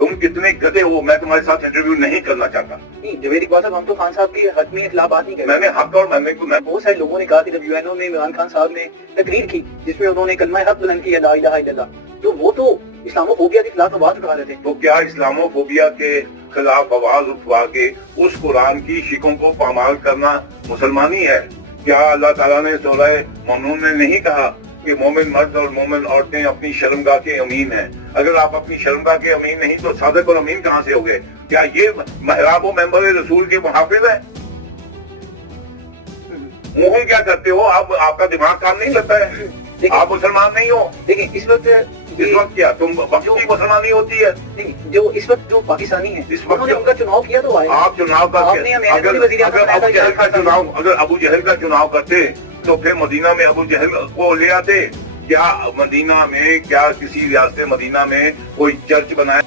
تم کتنے گدے ہو، میں تمہارے ساتھ انٹرویو نہیں کرنا چاہتا. نہیں جوید اقبال صاحب، ہم تو خان صاحب کے حق میں اطلاع بات نہیں کر رہے. میں نے حق اور میں بہت سارے لوگوں نے کہا کہ جب یو این او میں عمران خان صاحب نے تقریر کی جس میں انہوں نے کلمہ حق بلند کیا لا الہ الا اللہ، تو وہ تو اسلامو فوبیا کے خلاف آواز اٹھا رہے تھے. تو کیا اسلامو فوبیا کے خلاف آواز اٹھوا کے اس قرآن کی شکوں کو پامال کرنا مسلمانی ہے؟ کیا اللہ تعالیٰ نے سورہ مومنون میں نہیں کہا کہ مومن مرد اور مومن عورتیں اپنی شرمگاہ کے امین ہیں؟ اگر آپ اپنی شرمگاہ کے امین نہیں تو صادق اور امین کہاں سے ہوگے؟ کیا یہ محراب و ممبر رسول کے محافظ ہیں؟ مہم کیا کرتے ہو آپ؟ آپ کا دماغ کام نہیں کرتا ہے؟ آپ مسلمان نہیں ہو؟ دیکھیں اس وقت کیا تم وقتی مسلمانی ہوتی ہے؟ جو اس وقت جو پاکستانی ہیں انہوں نے ان کا چناؤ کیا تو آئے. آپ چناؤ کرتے، اگر ابو جہل کا چناؤ کرتے تو پھر مدینہ میں ابو جہل کو لے آتے. کیا مدینہ میں، کیا کسی ریاست مدینہ میں کوئی چرچ بنایا؟